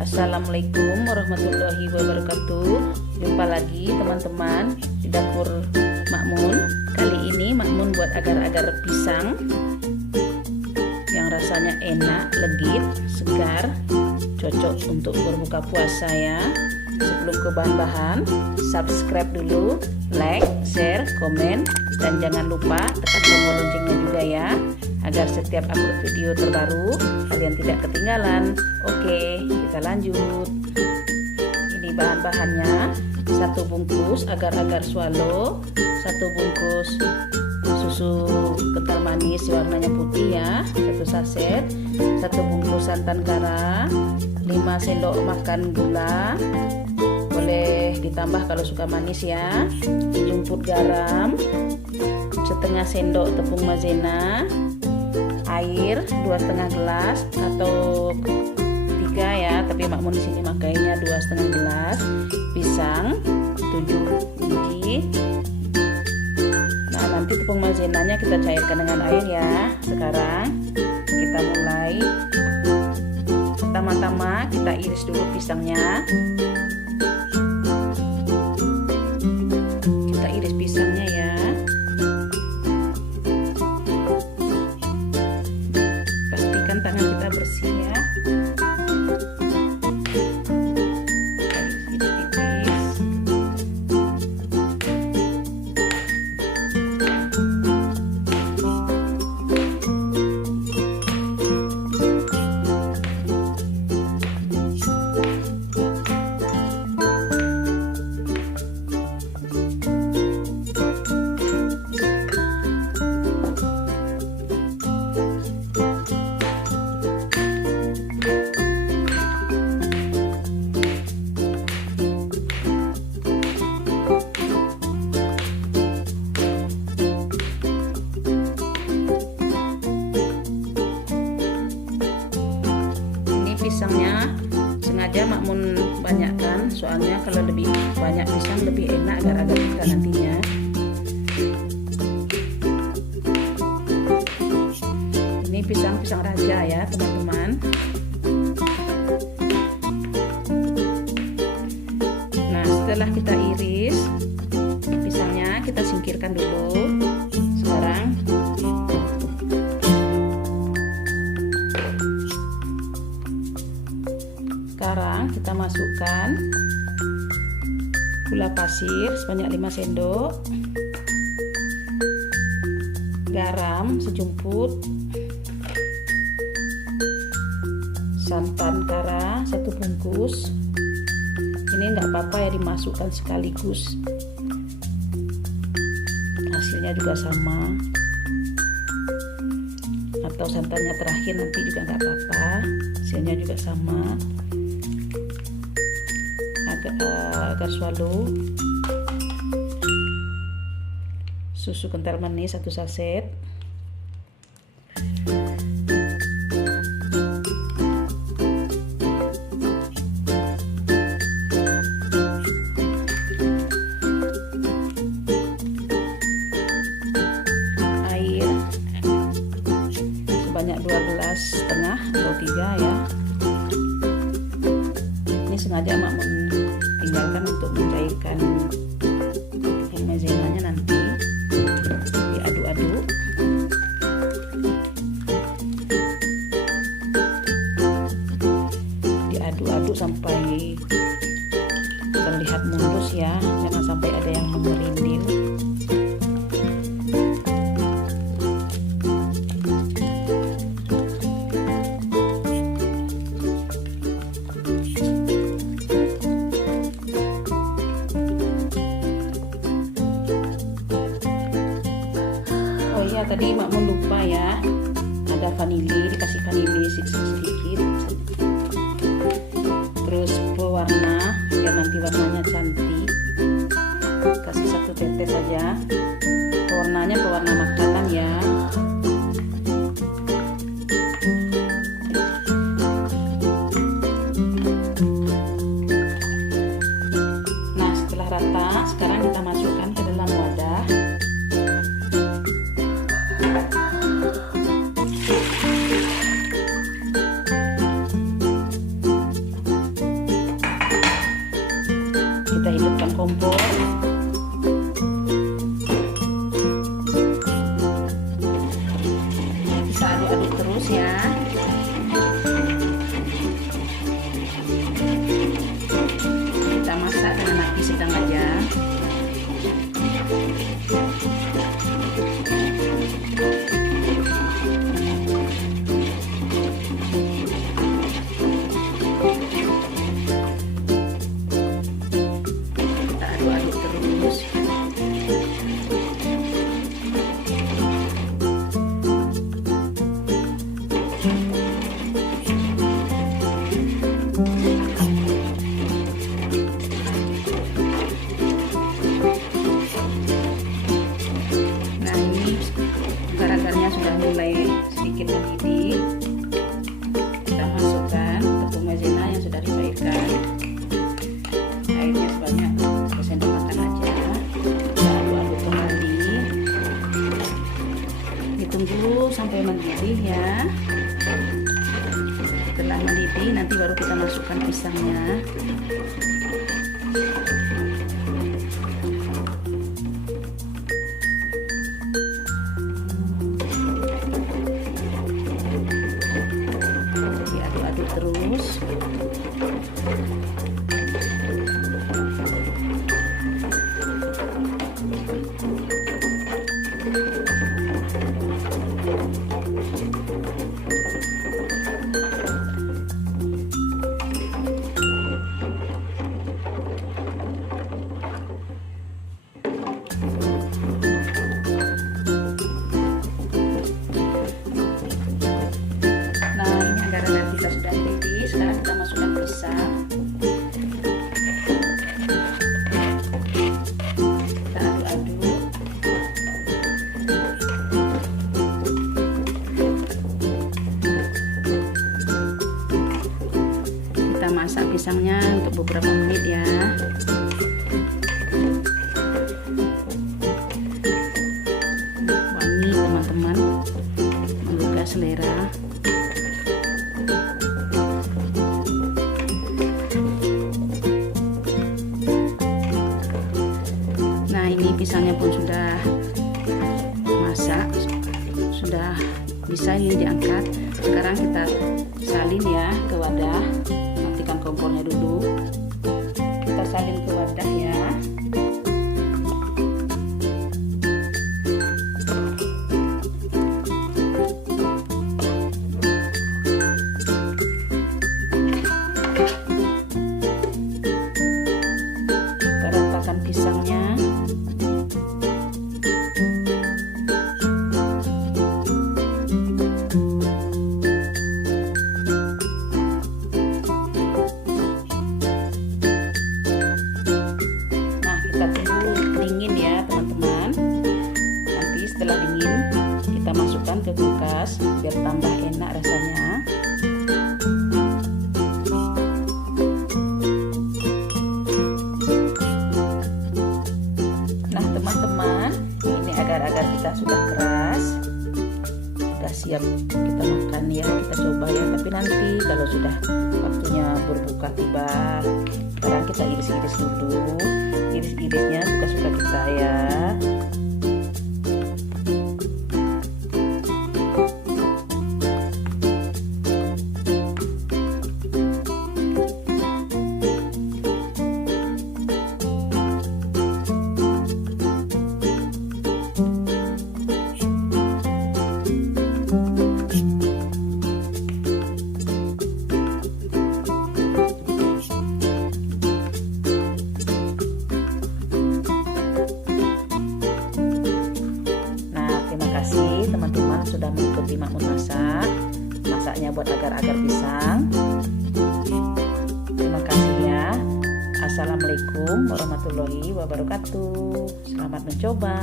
Assalamualaikum warahmatullahi wabarakatuh. Jumpa lagi teman-teman di dapur Makmun. Kali ini Makmun buat agar-agar pisang yang rasanya enak, legit, segar, cocok untuk berbuka puasa ya. Sebelum ke bahan-bahan, subscribe dulu, like, share, komen, dan jangan lupa tekan tombol loncengnya juga ya, agar setiap upload video terbaru kalian tidak ketinggalan. Oke, kita lanjut. Ini bahan-bahannya: 1 bungkus agar-agar swallow, 1 bungkus susu kental manis warnanya putih ya, 1 saset, 1 bungkus santan kara, 5 sendok makan gula, boleh ditambah kalau suka manis ya, sejumput garam, setengah sendok tepung maizena, air 2,5 gelas atau 3 ya, tapi Makmun di sini makainya 2,5 gelas, pisang 7 biji. Nah, nanti tepung maizenanya kita cairkan dengan air ya. Sekarang kita mulai. Pertama-tama kita iris dulu pisangnya. Kita iris pisangnya ya. Pastikan tangan kita bersih ya. Pisangnya sengaja Makmun banyakkan, soalnya kalau lebih banyak pisang lebih enak agar-agar kita nantinya. Ini pisang raja ya teman-teman. Nah, setelah kita iris pisangnya, kita singkirkan dulu. Sekarang kita masukkan gula pasir sebanyak 5 sendok, garam sejumput, santan kara 1 bungkus. Ini enggak apa-apa ya dimasukkan sekaligus, hasilnya juga sama, atau santannya terakhir nanti juga enggak apa-apa, hasilnya juga sama. Agar swallow, susu kental manis 1 saset, air sebanyak 2,5 gelas atau 3 ya. Ini sengaja Makmun tinggalkan untuk mencairkan tepung maizenanya, nanti diaduk-aduk. Diaduk-aduk sampai terlihat mulus ya, jangan sampai ada yang mengerindil. Tadi Makmun lupa ya, ada vanili, dikasih vanili sedikit, terus pewarna biar nanti warnanya cantik, kasih 1 tetes saja. Pewarnanya pewarna makanan ya. Nah, setelah rata, sekarang kita masukkan ke dalam Bisa aduk-aduk terus ya. Kita masak dengan api sedang aja. Sudah mulai sedikit mendidih, kita masukkan tepung maizena yang sudah dicairkan. Airnya sebanyak sendok makan aja. Kita aduk-aduk kembali, ditunggu sampai mendidih ya. Setelah mendidih nanti baru kita masukkan pisangnya. Terus sekarang kita masukkan pisang. Kita aduk-aduk. Kita masak pisangnya untuk beberapa menit ya. Wangi teman-teman, menggugah selera. Nah, ini pisangnya pun sudah masak, sudah bisa ini diangkat. Sekarang kita salin ya ke wadah. Matikan kompornya dulu. Kita salin ke wadah ya. Kita ratakan pisangnya. Setelah dingin kita masukkan ke kulkas biar tambah enak rasanya. Nah teman-teman, ini agar-agar kita sudah keras, sudah siap kita makan ya. Kita coba ya, tapi nanti kalau sudah waktunya berbuka tiba, sekarang kita iris-iris dulu. Iris-irisnya suka-suka kita ya. Teman-teman sudah mengikuti Makmun masaknya buat agar-agar pisang. Terima kasih ya. Assalamualaikum warahmatullahi wabarakatuh. Selamat mencoba.